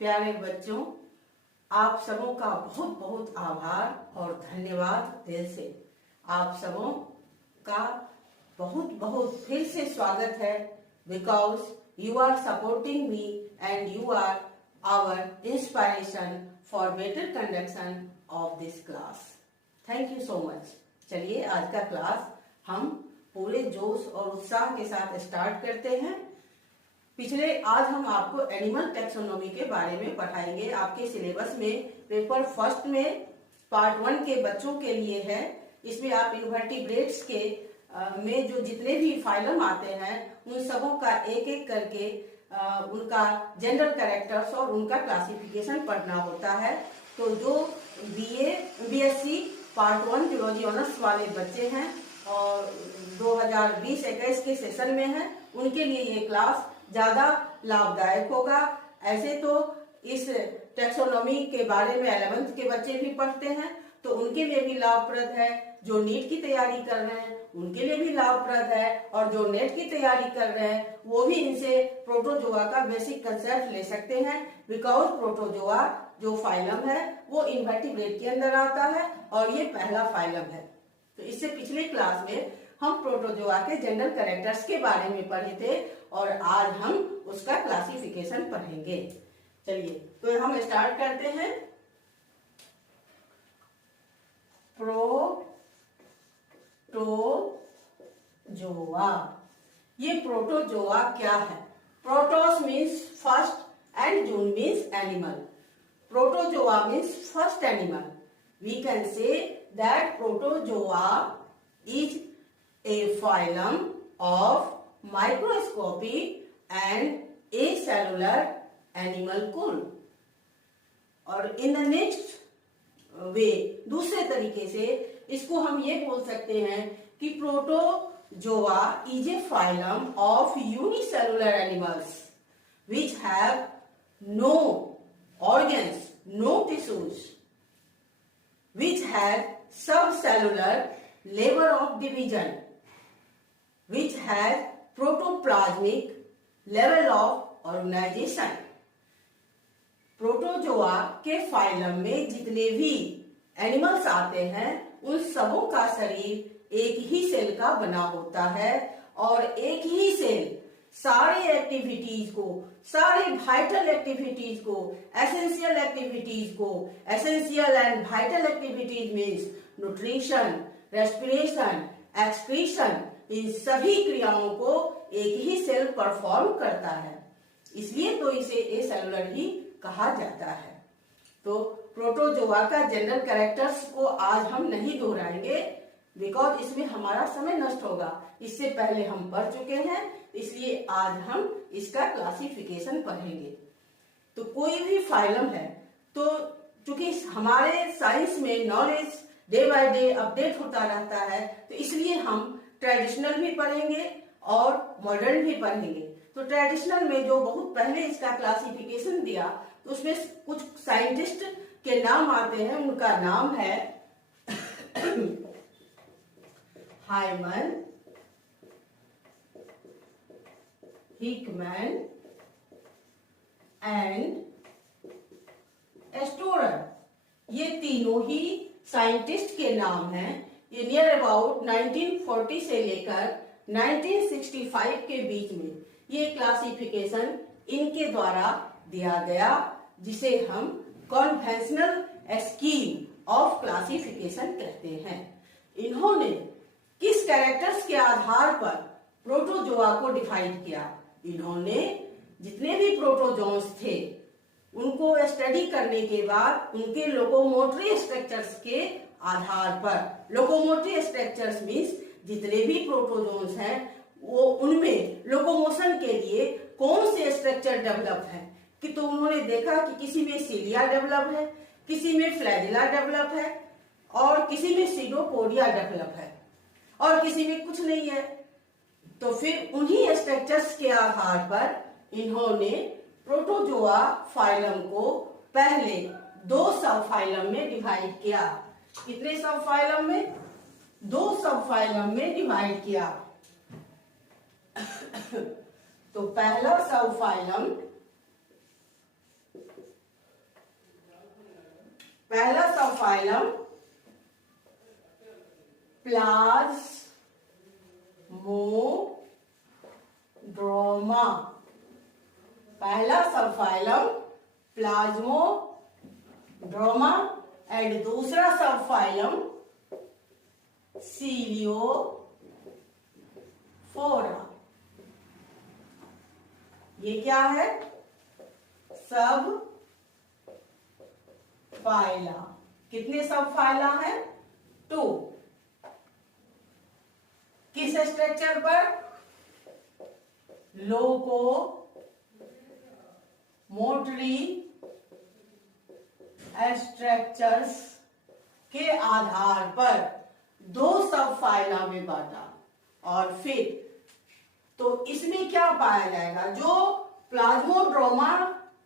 प्यारे बच्चों, आप सबों का बहुत बहुत आभार और धन्यवाद दिल से। आप सबों का बहुत बहुत फिर से स्वागत है, because you are supporting me and you are our inspiration for better conduction of this class. Thank you so much. चलिए आज का क्लास हम पूरे जोश और उत्साह के साथ स्टार्ट करते हैं। आज हम आपको एनिमल टैक्सोनॉमी के बारे में पढ़ाएंगे। आपके सिलेबस में पेपर फर्स्ट में पार्ट 1 के बच्चों के लिए है। इसमें आप इन्वर्टिब्रेट्स के में जो जितने भी फाइलम आते हैं उन सबों का एक एक करके उनका जनरल कैरेक्टर्स और उनका क्लासिफिकेशन पढ़ना होता है। तो जो बीएससी पार्ट 1 जूलॉजी ऑनर्स वाले बच्चे हैं और 2020-21 के सेशन में हैं, उनके लिए ये क्लास ज्यादा लाभदायक होगा। ऐसे तो इस टैक्सोनॉमी के बारे में 11th के बच्चे भी पढ़ते हैं, तो उनके लिए भी लाभप्रद है। जो नीट की तैयारी कर रहे हैं उनके लिए भी लाभप्रद है, और जो नेट की तैयारी कर रहे हैं वो भी इनसे प्रोटोजोआ का बेसिक कंसेप्ट ले सकते हैं। बिकॉज प्रोटोजोआ जो फाइलम है वो इन्वर्टिब्रेट के अंदर आता है और ये पहला फाइलम है। तो इससे पिछले क्लास में हम प्रोटोजोआ के जनरल कैरेक्टर्स के बारे में पढ़े थे और आज हम उसका क्लासिफिकेशन पढ़ेंगे। चलिए तो हम स्टार्ट करते हैं। प्रोटोजोआ। ये प्रोटोजोआ क्या है? Protos means first and zoon means animal. Protozoa means first animal. We can say that protozoa is a phylum of microscopic and acellular animal कुल। और in the next way, दूसरे तरीके से इसको हम ये बोल सकते हैं कि protozoa is a phylum of unicellular animals which have no organs, no tissues, which have subcellular level of division, which has protoplasmic level of organization। Protozoa के फाइलम में जितने भी एनिमल्स आते हैं उन सबों का शरीर एक ही सेल का बना होता है, और एक ही सेल सारे एक्टिविटीज को, सारे वाइटल एक्टिविटीज को, एसेंशियल एक्टिविटीज को, essential and vital activities means nutrition, respiration, excretion, इन सभी क्रियाओं को एक ही सेल परफॉर्म करता है। इसलिए तो इसे एसेलुलर ही कहा जाता है। तो प्रोटोजोआ का जनरल कैरेक्टर्स को आज हम नहीं दोहराएंगे, बिकॉज इसमें हमारा समय नष्ट होगा। इससे पहले हम पढ़ चुके हैं, इसलिए आज हम इसका क्लासिफिकेशन पढ़ेंगे। तो कोई भी फाइलम है, तो चूंकि हमारे साइंस में knowledge day by day update होता रहता है, तो इसलिए हम ट्रेडिशनल भी पढ़ेंगे और मॉडर्न भी पढ़ेंगे। तो ट्रेडिशनल में जो बहुत पहले इसका क्लासिफिकेशन दिया, तो उसमें कुछ साइंटिस्ट के नाम आते हैं। उनका नाम है हाइमन, हिकमैन एंड एस्टोरर। ये तीनों ही साइंटिस्ट के नाम हैं। ये नियर अबाउट 1940 से लेकर 1965 के बीच में ये क्लासिफिकेशन इनके द्वारा दिया गया, जिसे हम कन्वेंशनल स्कीम ऑफ क्लासिफिकेशन कहते हैं। इन्होंने किस कैरेक्टर्स के आधार पर प्रोटोजोआ को डिफाइन किया? इन्होंने जितने भी प्रोटोजोन्स थे उनको स्टडी करने के बाद उनके लोकोमोटरी स्ट्रक्चर्स के आधार पर, लोकोमोटरी स्ट्रक्चर्स मीन्स जितने भी प्रोटोजोन्स हैं वो उनमें लोकोमोशन के लिए कौन से स्ट्रक्चर डेवलप है, कि तो उन्होंने देखा कि किसी में सीलिया डेवलप है, किसी में फ्लैजिला डेवलप है, और किसी में सीडोपोडिया डेवलप है, और किसी में कुछ नहीं है। तो फिर उन्हीं स्ट्रक्चर्स के आधार पर इन्होंने प्रोटोजोआ फाइलम को पहले 2 सब फाइलम में डिवाइड किया। कितने सब फाइलम में? 2 सब फाइलम में डिवाइड किया। तो पहला सब फाइलम पहला सब फाइलम प्लाज्मोड्रोमा, पहला सब फाइलम प्लाज्मोड्रोमा एंड दूसरा सब फाइलम सीलियोफोरा। ये क्या है? सब फाइला। कितने सब फाइला है? 2। किस स्ट्रक्चर पर? लोकोमोटरी स्ट्रक्चर्स के आधार पर 2 सब फाइला में बांटा। और फिर तो इसमें क्या पाया जाएगा? जो प्लाज्मोड्रोमा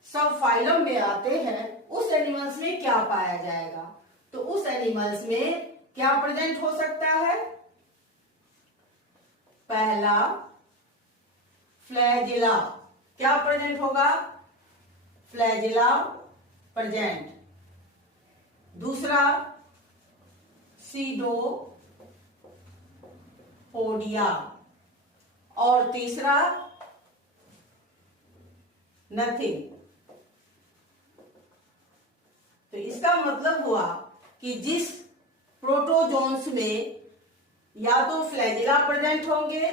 सब फाइलम में आते हैं उस एनिमल्स में क्या पाया जाएगा? तो उस एनिमल्स में क्या प्रेजेंट हो सकता है? पहला फ्लैजिला, क्या प्रेजेंट होगा? Flagella present. दूसरा सीडोपोडिया और तीसरा नथिंग। तो इसका मतलब हुआ कि जिस प्रोटोजोन्स में या तो फ्लैजिला प्रेजेंट होंगे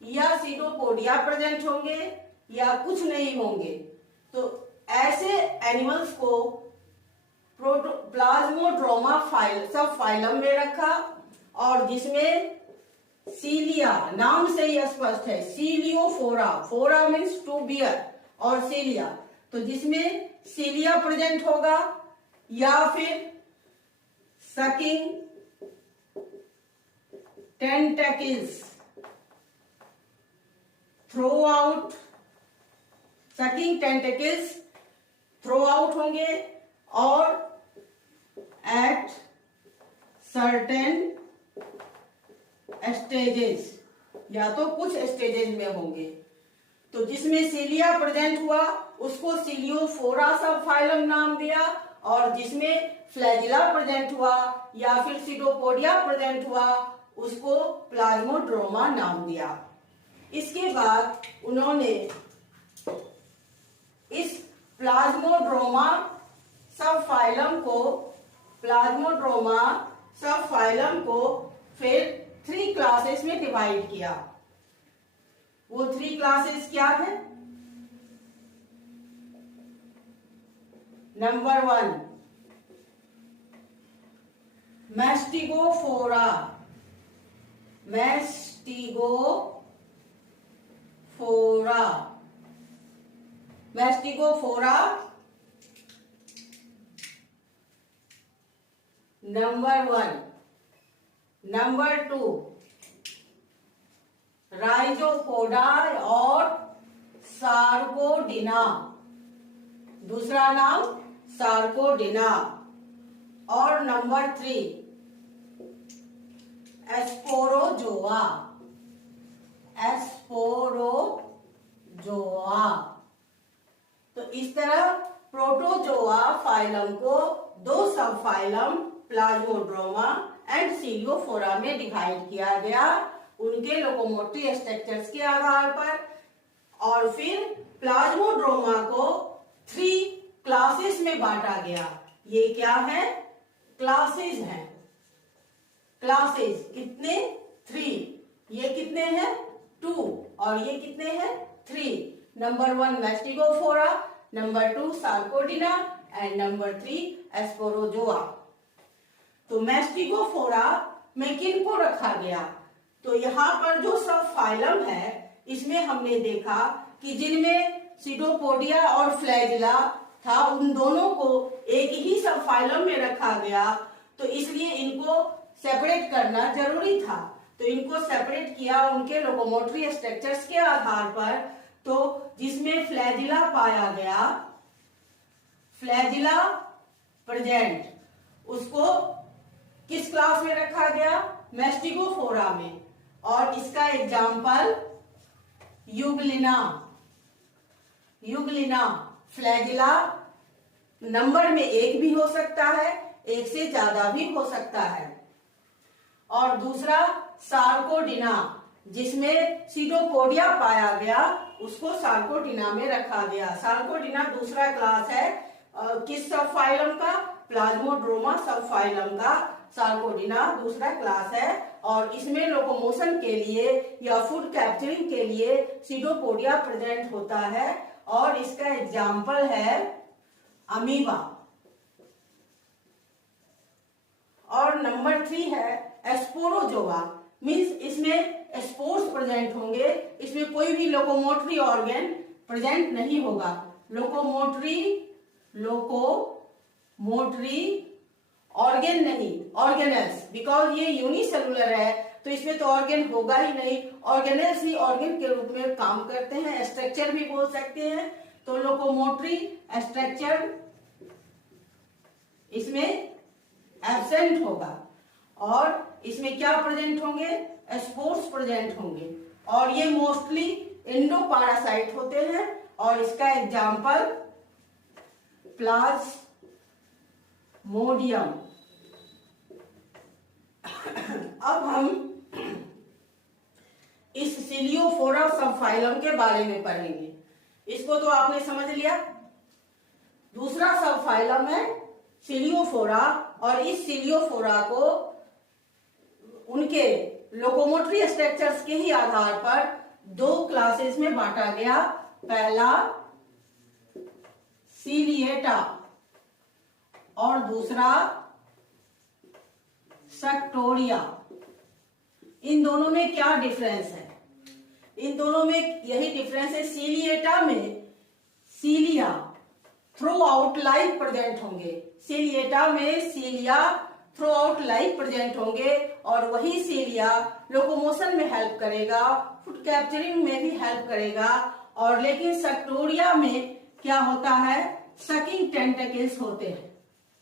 या सीडोपोडिया प्रेजेंट होंगे या कुछ नहीं होंगे, तो ऐसे एनिमल्स को प्लाज्मोड्रोमा सब फाइलम में रखा। और जिसमें सीलिया, नाम से ही स्पष्ट है, सीलियोफोरा, फोरा मीन्स टू बियर और सीलिया, तो जिसमें सीलिया प्रेजेंट होगा या फिर sucking tentacles throw out, sucking tentacles throw out होंगे और एट सर्टेन स्टेजेस, या तो कुछ स्टेजेस में होंगे। तो जिसमें सीलिया प्रेजेंट हुआ उसको सीलियोफोरा सब फाइलम नाम दिया, और जिसमें फ्लैजिला प्रेजेंट हुआ या फिर सीडोपोडिया प्रेजेंट हुआ उसको प्लाज्मोड्रोमा नाम दिया। इसके बाद उन्होंने इस प्लाज्मोड्रोमा सब फाइलम को फिर 3 क्लासेस में डिवाइड किया। वो 3 क्लासेस क्या है? Number 1 Mastigophora, number 1। Number 2 Rhizopoda और सार्कोडिना, दूसरा नाम सार्कोडिना। और नंबर 3 एस्पोरोजोआ। तो इस तरह प्रोटोजोआ फाइलम को 2 सब फाइलम प्लाज्मोड्रोमा एंड सीलियोफोरा में डिवाइड किया गया उनके लोकोमोटरी स्ट्रक्चर्स के आधार पर। और फिर प्लाज्मोड्रोमा को 3 क्लासेस में बांटा गया। ये क्या है? क्लासेस हैं। क्लासेस कितने? 3। ये कितने हैं? 2 और ये कितने हैं? 3। Number 1 Mastigophora, number 2 Sarcodina and number 3 Sporozoa. तो मैस्टिगोफोरा में किन को रखा गया? तो यहाँ पर जो सब फाइलम है इसमें हमने देखा कि जिनमें सीडोपोडिया और फ्लैजिला था उन दोनों को एक ही सब फाइलम में रखा गया, तो इसलिए इनको सेपरेट करना जरूरी था। तो इनको सेपरेट किया उनके लोकोमोटरी स्ट्रक्चर्स के आधार पर। तो जिसमें फ्लैजिला पाया गया, फ्लैजिला प्रेजेंट, उसको किस क्लास में रखा गया? मैस्टिगोफोरा में। और इसका एग्जाम्पल युगलिना। फ्लैजिला नंबर में 1 भी हो सकता है एक से ज्यादा भी हो सकता है। और दूसरा सार्कोडिना, जिसमें सीडोपोडिया पाया गया, उसको सार्कोडिना में रखा गया। सार्कोडिना दूसरा क्लास है किस सब फाइलम का? प्लाज्मोड्रोमा सब फाइलम का सार्कोडिना दूसरा क्लास है। और इसमें लोकोमोशन के लिए या फूड कैप्चरिंग के लिए सीडोपोडिया प्रेजेंट होता है। और इसका एग्जाम्पल है अमीबा। और नंबर 3 है स्पोरोजोआ, मीन्स इसमें स्पोर्स प्रेजेंट होंगे। इसमें कोई भी लोकोमोटरी ऑर्गन प्रेजेंट नहीं होगा। लोकोमोटरी ऑर्गन नहीं, ऑर्गेनल्स, बिकॉज ये यूनिसेलुलर है तो इसमें तो ऑर्गन होगा ही नहीं। ऑर्गेनल्स ही ऑर्गन के रूप में काम करते हैं, स्ट्रक्चर भी बोल सकते हैं। तो लोकोमोटरी स्ट्रक्चर इसमें एब्सेंट होगा। और इसमें क्या प्रेजेंट होंगे? स्पोर्स प्रेजेंट होंगे। और ये मोस्टली एंडोपैरासाइट होते हैं। और इसका एग्जाम्पल प्लाज्मोडियम। अब हम इस सिलियोफोरा सब फाइलम के बारे में पढ़ेंगे। इसको तो आपने समझ लिया। दूसरा सब फाइलम है सिलियोफोरा। और इस सिलियोफोरा को उनके लोकोमोटरी स्ट्रक्चर्स के ही आधार पर 2 क्लासेस में बांटा गया। पहला सीलिएटा और दूसरा सेक्टोरिया। इन दोनों में क्या डिफरेंस है? इन दोनों में यही डिफरेंस है, सीलिएटा में सीलिया थ्रू आउट लाइफ प्रेजेंट होंगे। सीलिएटा में सीलिया थ्रू आउट लाइफ प्रेजेंट होंगे। और वही सीलिया लोकोमोशन में हेल्प करेगा, फूड कैप्चरिंग में भी हेल्प करेगा। और लेकिन सेक्टोरिया में क्या होता है? सकिंग टेंटेकल्स होते हैं।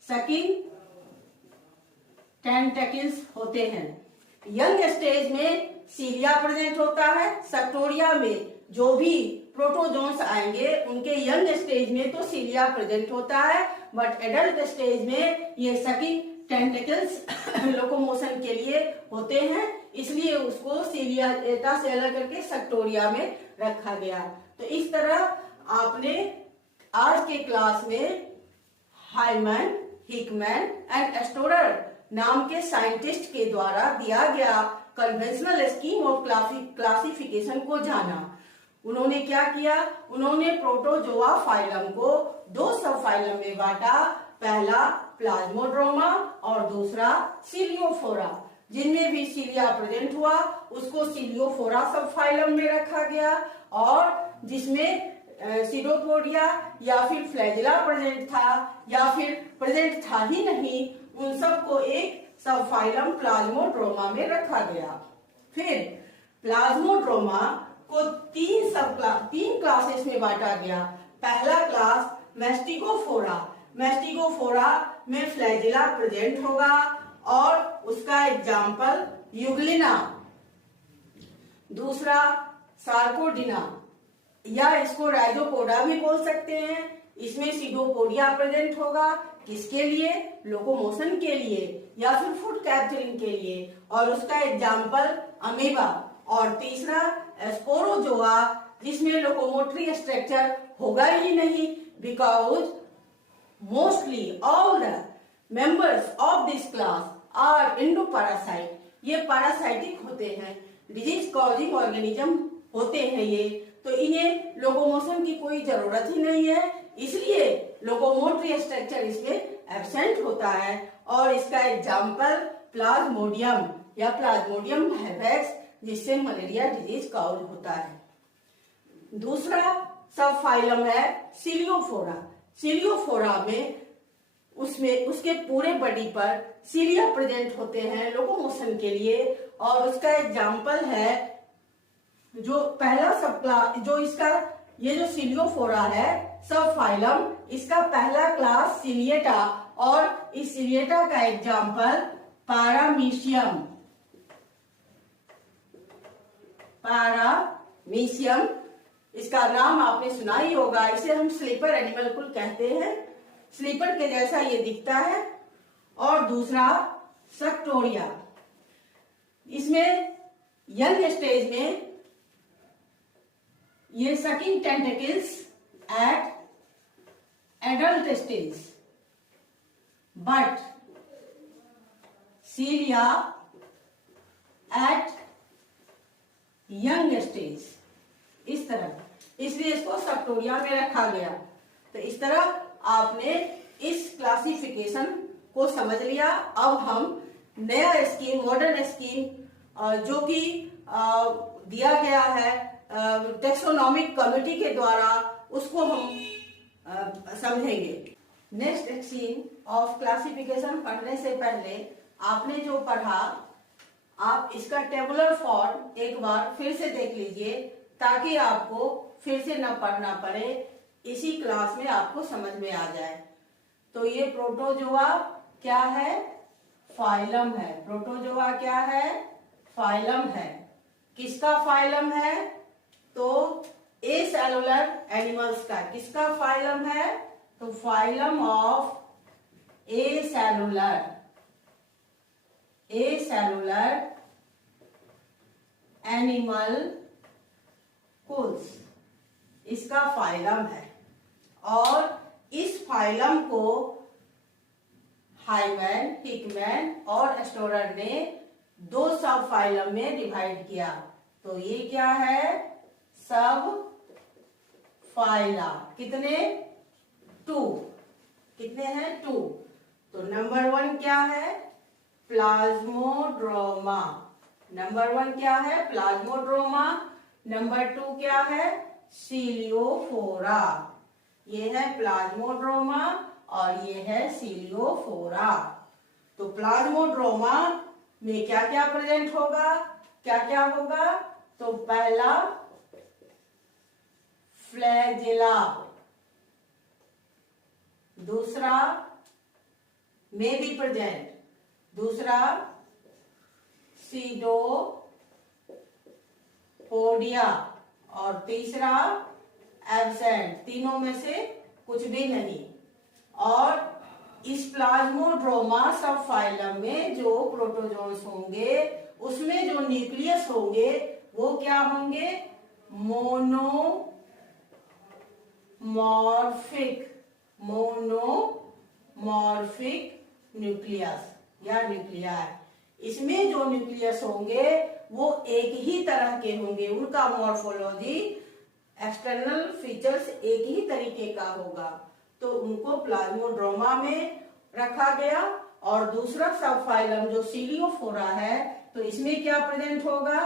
सकिंग टेंटेकल्स होते हैं। यंग स्टेज में सीलिया प्रेजेंट होता है। सेक्टोरिया में जो भी प्रोटोजोन्स आएंगे उनके यंग स्टेज में तो सीलिया प्रेजेंट होता है, बट एडल्ट स्टेज में ये सकिंग टेंटेकल्स लोकोमोशन के लिए होते हैं। इसलिए उसको सीलिएटा से अलग करके सेक्टोरिया में रखा गया। तो इस तरह आपने आज के क्लास में हाइमन, हिकमैन एंड स्टोरर नाम के साइंटिस्ट के द्वारा दिया गया कन्वेंशनल स्कीम ऑफ क्लासिफिकेशन को जाना। उन्होंने क्या किया? उन्होंने प्रोटोजोआ फाइलम को 2 सब फाइलम में बांटा। पहला प्लाज्मोड्रोमा और दूसरा सिलियोफोरा। जिनमें भी सीलिया प्रेजेंट हुआ उसको सिलियोफोरा सब फाइलम में रखा गया। और जिसमें सीडोपोडिया या फिर फ्लैजिला प्रेजेंट था या फिर प्रेजेंट था ही नहीं, उन सबको एक सब फाइलम प्लाज्मोड्रोमा में रखा गया। फिर प्लाज्मोड्रोमा को 3 क्लासेस में बांटा गया। पहला क्लास मैस्टिगोफोरा। मैस्टिगोफोरा में फ्लैजिला प्रेजेंट होगा और उसका एग्जाम्पल यूग्लिना। दूसरा सार्कोडिना या इसको राइजोपोडा भी बोल सकते हैं। इसमें सीडोपोडिया प्रेजेंट होगा। किसके लिए? लोकोमोशन के लिए या फिर फूड कैप्चरिंग के लिए। और उसका एग्जाम्पल अमीबा। और तीसरा स्पोरोजोआ, जिसमें लोकोमोटरी स्ट्रक्चर होगा ही नहीं, because mostly all the members of this class are endoparasite. ये पैरासाइटिक होते हैं, डिजीज कॉजिंग ऑर्गेनिज्म होते हैं ये। तो इन्हें लोकोमोशन की कोई जरूरत ही नहीं है, इसलिए लोकोमोटरी स्ट्रक्चर इसमें एब्सेंट होता है। और इसका एग्जाम्पल प्लाज्मोडियम या प्लाज्मोडियम हैवेक्स, जिससे मलेरिया डिजीज कॉज होता है। दूसरा सब फाइलम है सिलियोफोरा। सिलियोफोरा में उसके पूरे बॉडी पर सीलिया प्रेजेंट होते हैं लोकोमोशन के लिए। और उसका एग्जाम्पल है जो पहला सब क्लास, जो इसका ये जो सिलियोफोरा है सब फाइलम, इसका पहला क्लास सिलिएटा। और इस सिलिएटा का एग्जाम्पल पैरामीशियम। पैरामीशियम इसका नाम आपने सुना ही होगा। इसे हम स्लीपर एनिमल कुल कहते हैं। स्लीपर के जैसा ये दिखता है और दूसरा सक्टोरिया। इसमें यंग स्टेज में ये sucking tentacles at adult stage, but cilia at young stage, इस तरह, इसलिए इसको सक्टोरिया में रखा गया। तो इस तरह आपने इस क्लासिफिकेशन को समझ लिया। अब हम नया स्कीम, मॉडर्न स्कीम जो कि दिया गया है टेक्सोनॉमिक कमिटी के द्वारा, उसको हम समझेंगे। नेक्स्ट स्कीम ऑफ क्लासिफिकेशन पढ़ने से पहले आपने जो पढ़ा, आप इसका टेबुलर फॉर्म एक बार फिर से देख लीजिए, ताकि आपको फिर से न पढ़ना पड़े, इसी क्लास में आपको समझ में आ जाए। तो ये प्रोटोजोआ क्या है? फाइलम है। प्रोटोजोआ क्या है? फाइलम है। किसका फाइलम है? तो एसेलुलर एनिमल्स का। किसका फाइलम है? तो फाइलम ऑफ एसेलुलर एनिमल कुल्स, इसका फाइलम है। और इस फाइलम को हाइमैन, हिकमैन और एस्टोरर ने 2 सब फाइलम में डिवाइड किया। तो ये क्या है? सब फाइला। कितने? 2। कितने हैं? 2। तो नंबर 1 क्या है? प्लाज्मोड्रोमा। नंबर 1 क्या है? प्लाज्मोड्रोमा। नंबर 2 क्या है? सीलियोफोरा। ये है प्लाज्मोड्रोमा और ये है सीलियोफोरा। तो प्लाज्मोड्रोमा में क्या क्या प्रेजेंट होगा? क्या क्या होगा? तो पहला फ्लैजिला, दूसरा में बी प्रेजेंट, दूसरा सीडोपोडिया और तीसरा एब्सेंट। तीनों में से कुछ भी नहीं। और इस प्लाज्मोड्रोमा सब फाइलम में जो प्रोटोजोन्स होंगे, उसमें जो न्यूक्लियस होंगे वो क्या होंगे? मोनोमॉर्फिक न्यूक्लियस या न्यूक्लियाई। इसमें जो न्यूक्लियस होंगे वो एक ही तरह के होंगे, उनका मॉर्फोलॉजी, एक्सटर्नल फीचर्स एक ही तरीके का होगा। तो उनको प्लाज्मोड्रोमा में रखा गया। और दूसरा सब फाइलम जो सीलियोफोरा है, तो इसमें क्या प्रेजेंट होगा?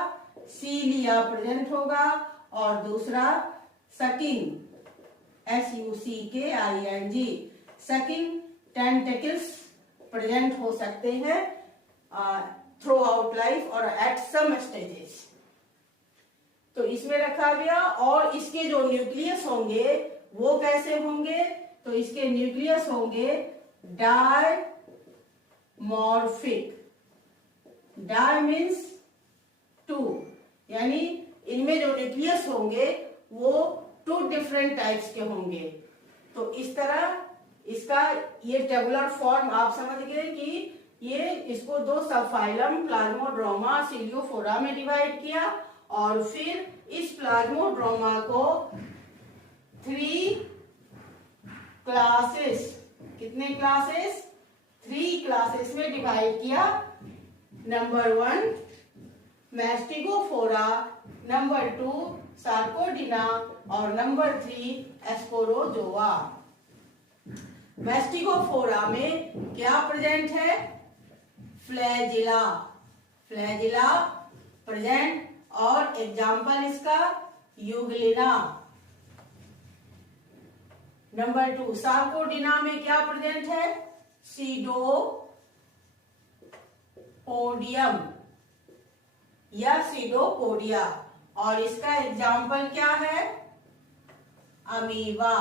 सीलिया प्रेजेंट होगा। और दूसरा sucking, SUCKING, sucking tentacles present हो सकते हैं थ्रू आउट लाइफ और एट सम स्टेजेस। तो इसमें रखा गया। और इसके जो न्यूक्लियस होंगे वो कैसे होंगे? तो इसके न्यूक्लियस होंगे डायमॉर्फिक। डाय मीन्स 2, यानी इनमें जो न्यूक्लियस होंगे वो 2 डिफरेंट टाइप्स के होंगे। तो इस तरह इसका ये टेबुलर फॉर्म आप समझ गए कि ये इसको 2 सब फाइलम प्लाज्मोड्रोमा, सीलियोफोरा में डिवाइड किया। और फिर इस प्लाज्मोड्रोमा को 3 क्लासेस, कितने क्लासेस? 3 क्लासेस में डिवाइड किया। नंबर 1 मैस्टिगोफोरा, नंबर 2 सार्कोडिना और नंबर 3 एस्पोरोजोआ। मैस्टिगोफोरा में क्या प्रेजेंट है? Flagella present. और एग्जाम्पल इसका यूग्लिना। नंबर 2 सार्कोडिना में क्या प्रेजेंट है? सीडोपोडियम या सीडोपोडिया। और इसका एग्जाम्पल क्या है? अमीबा।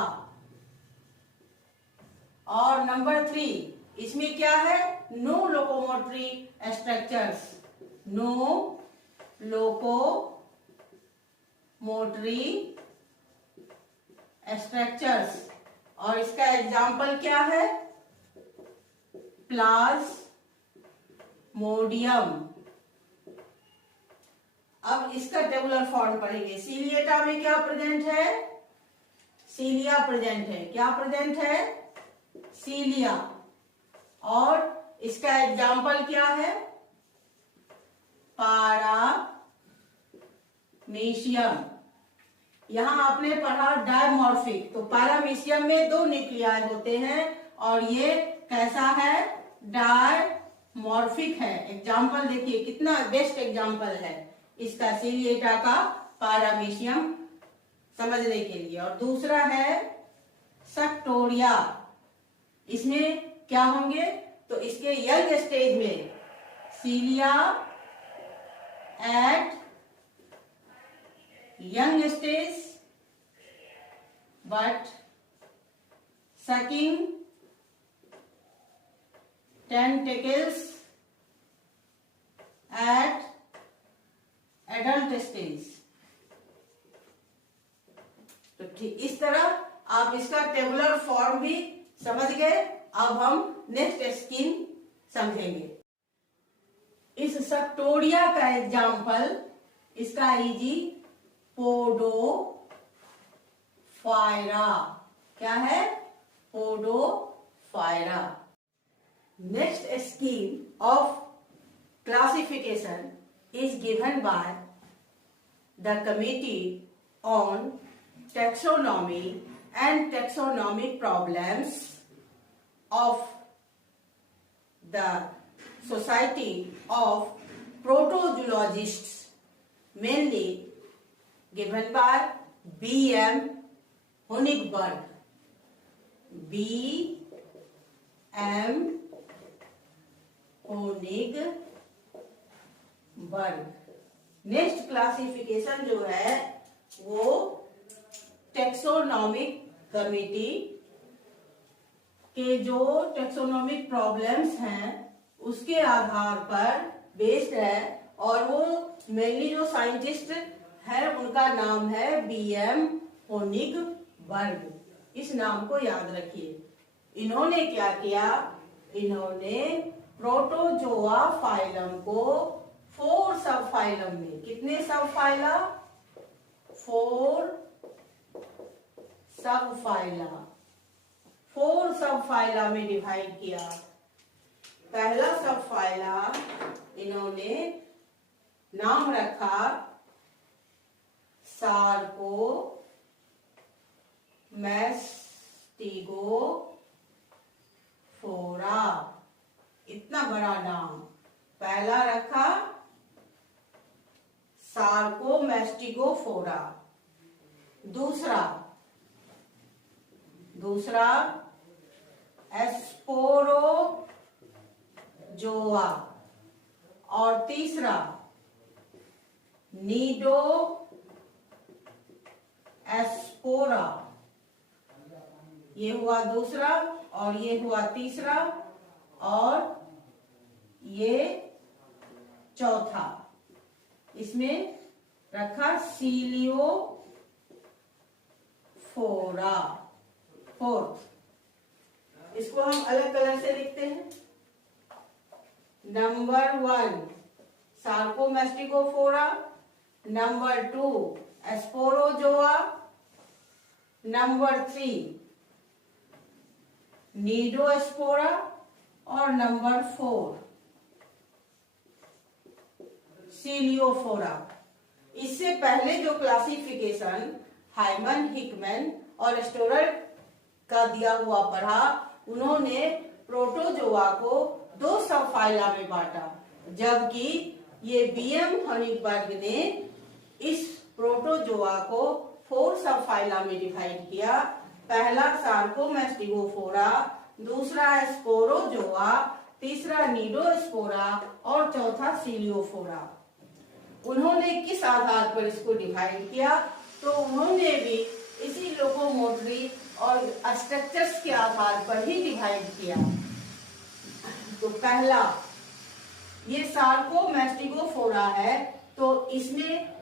और नंबर 3 इसमें क्या है? No locomotory structures. No locomotory structures. और इसका एग्जाम्पल क्या है? प्लाज्मोडियम। अब इसका टेबुलर फॉर्म पढ़ेंगे। सीलिएटा में क्या प्रेजेंट है? सीलिया प्रेजेंट है। क्या प्रेजेंट है? सीलिया। और इसका एग्जाम्पल क्या है? पैरामीशियम। यहां आपने पढ़ा डायमॉर्फिक, तो पैरामीशियम में 2 न्यूक्लियाई होते हैं और ये कैसा है? डायमॉर्फिक है। एग्जाम्पल देखिए कितना बेस्ट एग्जाम्पल है इसका, सीलिएटा का पैरामीशियम समझने के लिए। और दूसरा है सक्टोरिया। इसमें क्या होंगे? तो इसके यंग स्टेज में सीलिया eight young stage but sucking tentacles at adult stage। तो ठीक इस तरह आप इसका टेबुलर फॉर्म भी समझ गए। अब हम नेक्स्ट स्कीम समझेंगे। इस सक्टोरिया का एग्जाम्पल इसका लीजिए पोडोफायरा। क्या है? Podophrya. Next scheme of classification is given by the committee on taxonomy and taxonomic problems of the society of protozoologists, mainly given by B.M. Honigberg। B.M. Honigberg। Next classification जो है वो taxonomic committee के जो taxonomic problems हैं उसके आधार पर based है। और वो मेनली जो साइंटिस्ट है उनका नाम है B.M. होनिगबर्ग। इस नाम को याद रखिए। इन्होंने क्या किया? इन्होंने प्रोटोजोआ फाइलम को 4 सब फाइलम में, कितने सब फाइला? 4 सब फाइला, 4 सब फाइला में डिवाइड किया। पहला सब फाइला इन्होंने नाम रखा सार्कोमेस्टिगोफोरा। इतना बड़ा नाम पहला रखा सार्कोमेस्टिगोफोरा। दूसरा एस्पोरोजोआ। और तीसरा नीडो एस्पोरा। ये हुआ दूसरा और ये हुआ तीसरा और ये चौथा। इसमें रखा सीलियोफोरा, 4th। इसको हम अलग कलर से लिखते हैं। नंबर 1 सार्कोमेस्टिगोफोरा, नंबर 2 एस्पोरोजोआ, नंबर 3 नीडोस्पोरा और नंबर 4 सीलियोफोरा। इससे पहले जो क्लासिफिकेशन हाइमन, हिकमैन और स्टोरर का दिया हुआ पढ़ा, उन्होंने प्रोटोजोआ को 2 सब फाइला में बांटा, जबकि ये B.M. हॉनिगबर्ग ने इस प्रोटोजोआ को 4 सब फाइला में डिवाइड किया। पहला सार्कोमेस्टिगोफोरा, दूसरा एस्पोरोजोआ, तीसरा नीडोस्पोरा और चौथा सीलियोफोरा। उन्होंने किस आधार पर इसको डिवाइड किया? तो उन्होंने भी इसी लोकोमोटरी और स्ट्रक्चर्स के आधार पर ही डिवाइड किया। तो पहला ये सार्कोमेस्टिगोफोरा है, तो इसमें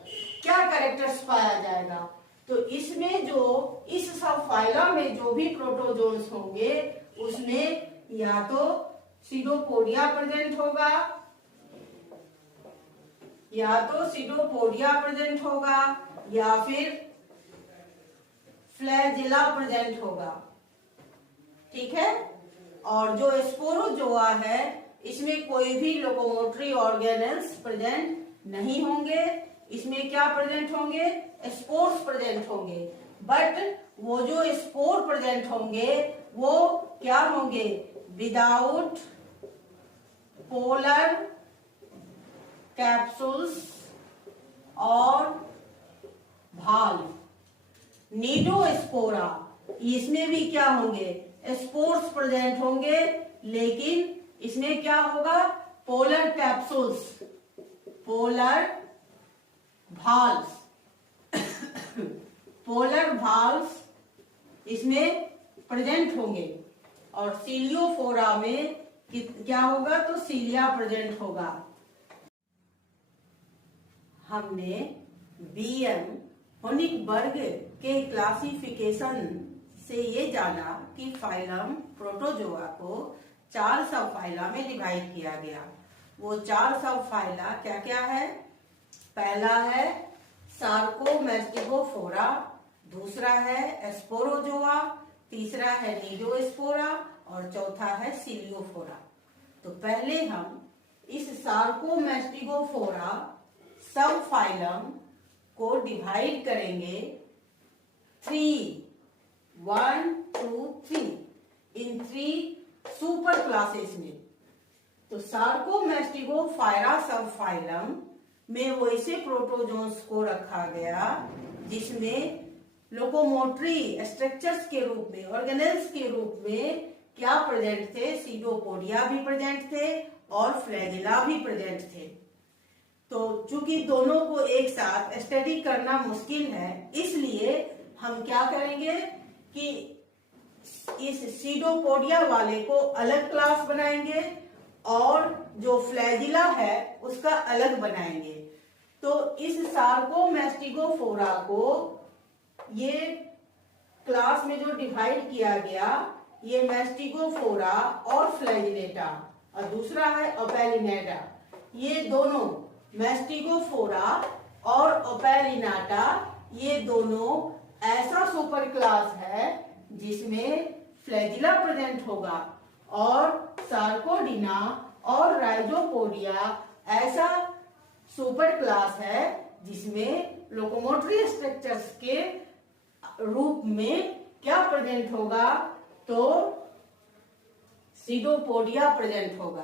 क्या कैरेक्टर्स पाया जाएगा? तो इसमें जो इस सब फाइला में जो भी प्रोटोजोन्स होंगे उसमें या तो सीडोपोडिया प्रेजेंट होगा, या तो सीडोपोडिया प्रेजेंट होगा या फिर फ्लैजिला प्रेजेंट होगा। ठीक है। और जो स्पोरोजोआ है इसमें कोई भी लोकोमोटरी ऑर्गेनल्स प्रेजेंट नहीं होंगे। इसमें क्या प्रेजेंट होंगे? स्पोर्स प्रेजेंट होंगे। बट वो जो स्पोर प्रेजेंट होंगे वो क्या होंगे? विदाउट पोलर कैप्सूल्स और भाल्व। नीडोस्पोरा, इसमें भी क्या होंगे? स्पोर्स प्रेजेंट होंगे, लेकिन इसमें क्या होगा? पोलर कैप्सूल्स, पोलर भाल्व्स पोलर भाल्व्स इसमें प्रेजेंट होंगे। और सीलियोफोरा में क्या होगा? तो सीलिया प्रेजेंट होगा। हमने बीएम होनिगबर्ग के क्लासिफिकेशन से ये जाना कि फाइलम प्रोटोजोआ को 4 सब फाइला में डिवाइड किया गया। वो 4 सब फाइला क्या क्या है? पहला है सार्कोमेस्टिगोफोरा, दूसरा है स्पोरोजोआ, तीसरा है नीडोस्पोरा और चौथा है सीलियोफोरा। तो पहले हम इस सार्कोमेस्टिगोफोरा सब फाइलम को डिवाइड करेंगे 1, 2, 3 इन 3 सुपर क्लासेस में। तो सार्कोमेस्टिगोफायरा सब फाइलम में वैसे प्रोटोजोन्स को रखा गया जिसमें लोकोमोटरी स्ट्रक्चर्स के रूप में, ऑर्गेनेल्स के रूप में क्या प्रेजेंट थे? सीडोपोडिया भी प्रेजेंट थे और फ्लैजिला भी प्रेजेंट थे। तो चूंकि दोनों को एक साथ स्टडी करना मुश्किल है, इसलिए हम क्या करेंगे कि इस सीडोपोडिया वाले को अलग क्लास बनाएंगे और जो फ्लैजिला है उसका अलग बनाएंगे। तो इस सार्कोमेस्टिगोफोरा को ये क्लास में जो डिवाइड किया गया, ये मेस्टिगोफोरा और फ्लैजिलेटा, और दूसरा है ओपेलिनेटा। ये दोनों मेस्टिगोफोरा और ओपेलिनाटा, ये दोनों ऐसा सुपर क्लास है जिसमें फ्लैजिला प्रेजेंट होगा, और सार्कोडिना और राइजोपोडिया ऐसा सुपर क्लास है जिसमें लोकोमोटरी स्ट्रक्चर्स के रूप में क्या प्रेजेंट होगा? तो सीडोपोडिया प्रेजेंट होगा।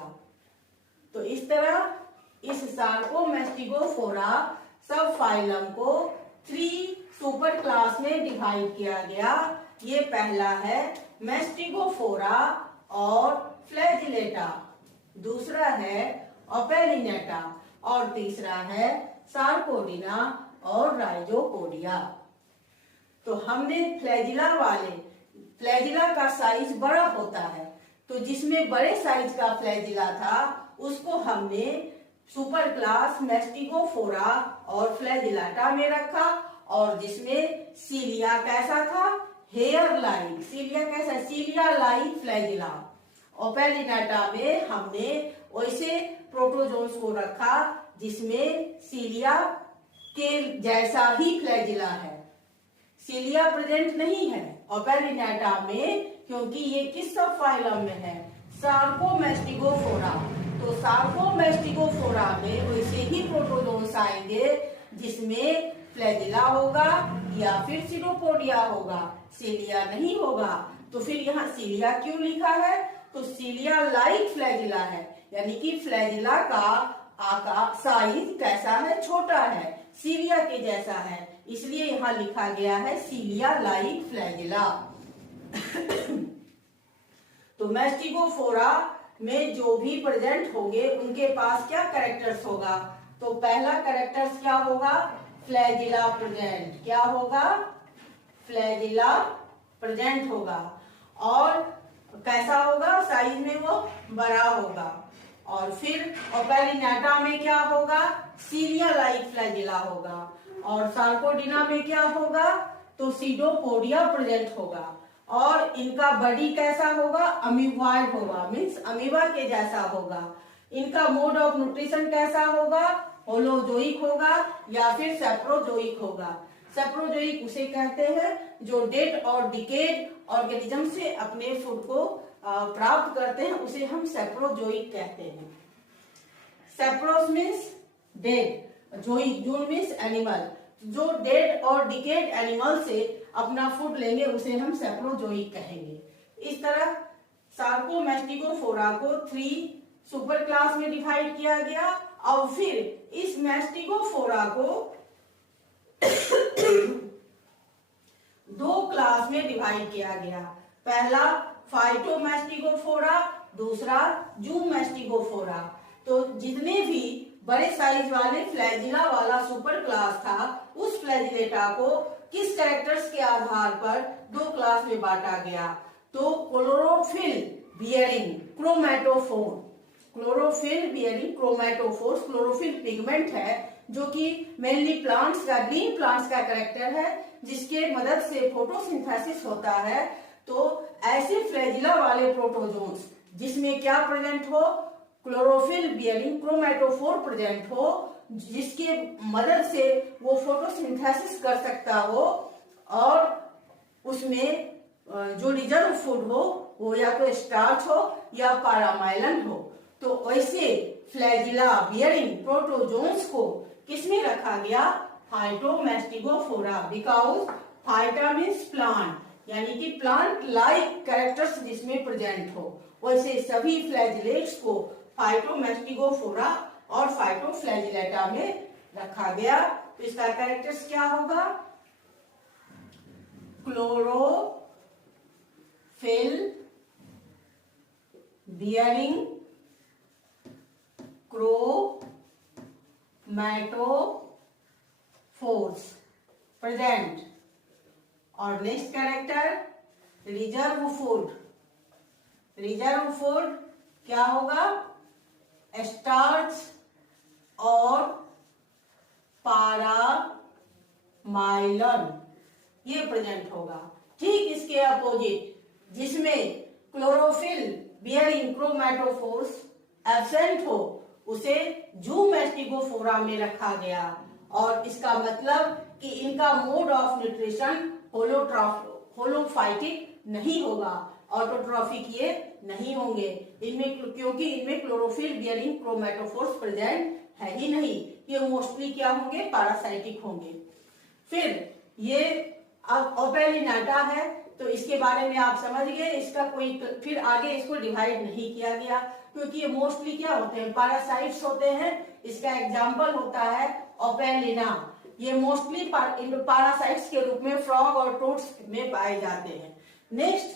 तो इस तरह इस सार्कोमेस्टिगोफोरा सब फाइलम को 3 सुपर क्लास में डिवाइड किया गया। ये पहला है मेस्टिगोफोरा और फ्लैजिलेटा, दूसरा है ओपेलिनेटा और तीसरा है सार्कोडिना और राइजोपोडिया। तो हमने फ्लैजिला का साइज बड़ा होता है, तो जिसमें बड़े साइज का फ्लैजिला था उसको हमने सुपर क्लास मेस्टिगोफोरा और फ्लैजिलाटा में रखा, और जिसमें सीलिया कैसा था? Hair like. सीलिया कैसा? सीलिया लाइक फ्लैजिला। ओपेलिनेटा में हमने वैसे प्रोटोजोन्स को रखा जिसमें सीलिया के जैसा ही फ्लैजिला है। सीलिया प्रेजेंट नहीं है ओपेलिनेटा में, क्योंकि ये किस सब फाइलम में है? सार्कोमेस्टिगोफोरा। तो सार्कोमेस्टिगोफोरा में वैसे ही प्रोटोजोन्स आएंगे जिसमें फ्लैजिला होगा या फिर सीडोपोडिया होगा, सीलिया नहीं होगा। तो फिर यहाँ सीलिया क्यों लिखा है? तो सीलिया लाइक फ्लैजिला है, यानी कि फ्लैजिला का आकार साइज कैसा है? छोटा है, सीलिया के जैसा है, इसलिए यहाँ लिखा गया है सीलिया लाइक फ्लैजिला। तो मेस्टिगोफोरा में जो भी प्रेजेंट होंगे उनके पास क्या कैरेक्टर्स होगा? तो पहला कैरेक्टर्स क्या होगा? Flagella present. क्या होगा? फ्लैजिला प्रेजेंट होगा। और कैसा होगा? साइज में वो बड़ा होगा। और फिर ओपेलिनेटा में क्या होगा? सीलिया लाइक फ्लैजिला होगा। और सार्कोडिना में क्या होगा? तो सीडोपोडिया प्रेजेंट होगा। और और इनका बॉडी कैसा होगा, अमीबॉइड होगा, मीन्स अमीबा के जैसा होगा। इनका मोड ऑफ न्यूट्रिशन कैसा होगा, होलोजोइक होगा या फिर सेप्रोजोइक होगा। सेप्रोजोइक उसे कहते हैं जो डेड और डिकेड ऑर्गेनिज्म से अपने फूड को प्राप्त करते हैं, उसे हम सेप्रोजोइक कहते हैं। सेप्रोस मीन्स डेड, जोइक जून मीन्स एनिमल, जो डेड और डिकेड एनिमल से अपना फूड लेंगे उसे हम सेप्रोजोइक कहेंगे। इस तरह सार्कोमेस्टिगोफोरा को 3 सुपर क्लास में डिवाइड किया गया और फिर इस मेस्टिगोफोरा को 2 क्लास में डिवाइड किया गया। पहला फाइटोमेस्टिगोफोरा, दूसरा जूमेस्टिगोफोरा। तो जितने भी बड़े साइज वाले फ्लैजिला वाला सुपर क्लास था, उस फ्लैजिलेटा को किस कैरेक्टर्स के आधार पर 2 क्लास में बांटा गया, तो chlorophyll bearing chromatophore, chlorophyll bearing chromatophores, chlorophyll pigment है जो कि मेनली प्लांट्स का, ग्रीन प्लांट्स का कैरेक्टर है, जिसके मदद से फोटोसिंथेसिस होता है। तो ऐसे फ्लैजिला वाले प्रोटोजोन्स जिसमें क्या प्रेजेंट हो, क्लोरोफिल बियरिंग क्रोमैटोफोर प्रेजेंट हो, जिसके मदद से वो फोटोसिंथेसिस कर सकता हो और उसमें जो रिजर्व फूड हो वो या तो स्टार्च हो या पारामाइलन हो। तो वैसे फ्लैजिला बियरिंग प्रोटोजोन्स को किसमें रखा गया, फाइटोमेस्टिगोफोरा, बिकॉज फाइटा मीन्स प्लांट, यानी कि प्लांट लाइक कैरेक्टर्स जिसमें प्रेजेंट हो, वैसे सभी फ्लैजिलेट्स को फाइटोमेस्टिगोफोरा और फाइटोफ्लैजिलेटा में रखा गया। तो इसका कैरेक्टर्स क्या होगा, क्लोरोफिल बियरिंग क्रोमैटोफोर्स प्रेजेंट, और next character reserve food. Reserve food क्या होगा, स्टार्च और पारामाइलन, ये प्रेजेंट होगा। ठीक इसके अपोजिट जिसमें क्लोरोफिल बियरिंग क्रोमैटोफोर्स एब्सेंट हो, उसे जूमेस्टिगोफोरा में रखा गया। और इसका मतलब कि इनका मोड ऑफ न्यूट्रिशन होलोफाइटिक नहीं होगा, ऑटोट्रॉफिक ये नहीं होंगे इनमें, क्योंकि इनमें क्लोरोफिल बियरिंग क्रोमैटोफोर्स प्रेजेंट है ही नहीं। ये मोस्टली क्या होंगे, पैरासाइटिक होंगे। फिर ये ओपेलिनाटा है, तो इसके बारे में आप समझ गए, इसका कोई फिर आगे इसको डिवाइड नहीं किया गया, क्योंकि ये मोस्टली क्या होते हैं, पैरासाइट्स होते हैं। इसका एग्जाम्पल होता है ओपेलिना, ये मोस्टली पैरासाइट्स के रूप में फ्रॉग और टोड्स में पाए जाते हैं। नेक्स्ट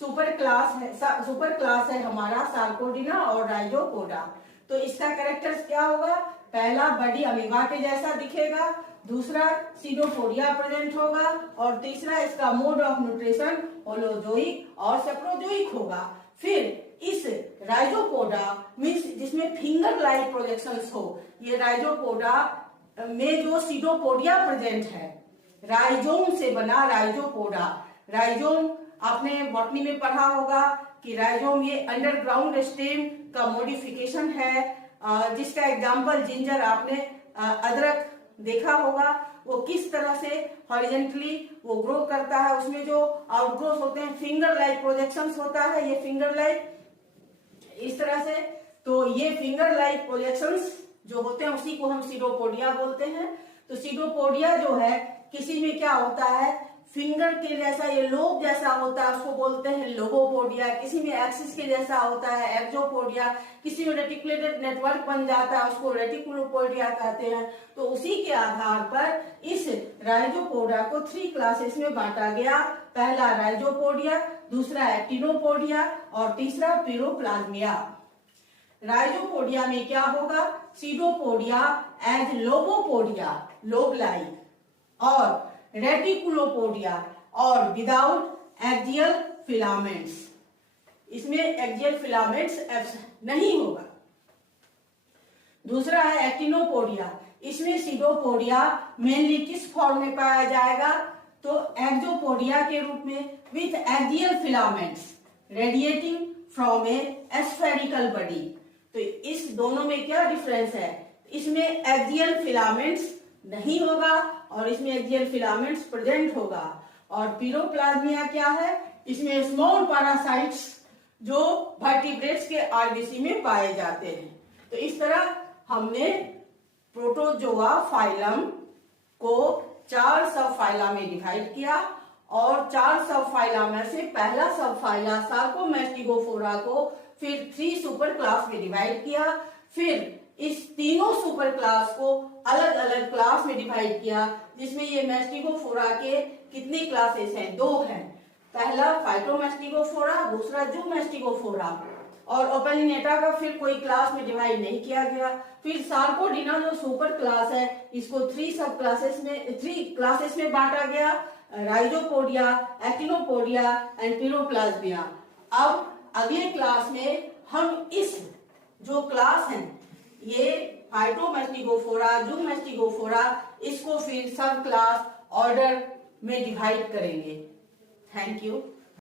सुपर क्लास है हमारा सार्कोडिना और राइजोपोडा। तो इसका कैरेक्टर्स क्या होगा, पहला बॉडी अमीबा के जैसा दिखेगा, दूसरा सीडोपोडिया प्रेजेंट होगा, और तीसरा इसका मोड ऑफ न्यूट्रिशन होलोजोइक और सेप्रोजोइक होगा। फिर इस राइजोपोडा मीन्स जिसमें फिंगर लाइक प्रोजेक्शंस हो, ये राइजोपोडा में जो सीडोपोडिया प्रेजेंट है, राइजोम से बना राइजोपोडा। राइजोम आपने बॉटनी में पढ़ा होगा कि राइजोम ये अंडरग्राउंड स्टेम का मॉडिफिकेशन है, जिसका एग्जांपल जिंजर, आपने अदरक देखा होगा, वो किस तरह से हॉरिजॉन्टली वो ग्रो करता है, उसमें जो आउटग्रोथ होते हैं फिंगर लाइक प्रोजेक्शंस होता है, ये फिंगर लाइक इस तरह से। तो ये फिंगर लाइक प्रोजेक्शंस जो होते हैं उसी को हम सीडोपोडिया बोलते हैं। तो सीडोपोडिया जो है, किसी में क्या होता है, फिंगर के जैसा ये लोब जैसा होता है, उसको बोलते हैं लोबोपोडिया। किसी में एक्सिस के जैसा होता है एक्सोपोडिया, किसी में रेटिकुलेटेड नेटवर्क बन जाता है, उसको रेटिकुलोपोडिया कहते हैं। तो उसी के आधार पर इस राइजोपोडा को 3 क्लासेस में बांटा गया। पहला राइजोपोडिया, दूसरा एक्टिनोपोडिया और तीसरा पीरोप्लाज्मिया। राइजोपोडिया में क्या होगा, pseudopodia as lobopodia, lobe like, और रेटिकुलोपोडिया और विदाउट एक्सियल फिलामेंट्स, इसमें एक्सियल फिलामेंट्स नहीं होगा। दूसरा है एक्टिनोपोडिया, इसमें सीडोपोडिया मेनली किस फॉर्म में पाया जाएगा, तो एक्सोपोडिया के रूप में with axial filaments radiating from A spherical body. तो इस दोनों में क्या डिफरेंस है? इसमें एक्सियल फिलामेंट्स नहीं होगा और इसमें एक्सियल फिलामेंट्स प्रेजेंट होगा। और पीरोप्लाज्मिया क्या है? इसमें स्मॉल पैरासाइट्स जो वर्टिब्रेट्स के आरबीसी में पाए जाते हैं। तो इस तरह हमने प्रोटोजोआ फाइलम को 4 सब फाइला में डिवाइड किया और 4 सब फाइला में से पहला सब फाइला सार्कोमेस्टिगोफोरा को फिर 3 सुपर क्लास में डिवाइड किया। फिर इस तीनों सुपर क्लास को अलग अलग क्लास में डिवाइड किया, जिसमें ये मेस्टिगोफोरा के कितने क्लासेस हैं? 2 हैं। पहला फाइटोमेस्टिगोफोरा, दूसरा जूमेस्टिगोफोरा। और ओपेलिनेटा का फिर कोई क्लास में डिवाइड नहीं किया गया। फिर सार्कोडिना जो सुपर क्लास है इसको 3 क्लासेस में बांटा गया, राइजोपोडिया, एक्टिनोपोडिया एंड पीरोप्लाज्मिया। अब अगले क्लास में हम इस जो क्लास है ये फाइटोमेस्टिगोफोरा, जूमेस्टिगोफोरा, इसको फिर सब क्लास ऑर्डर में डिवाइड करेंगे। Thank you.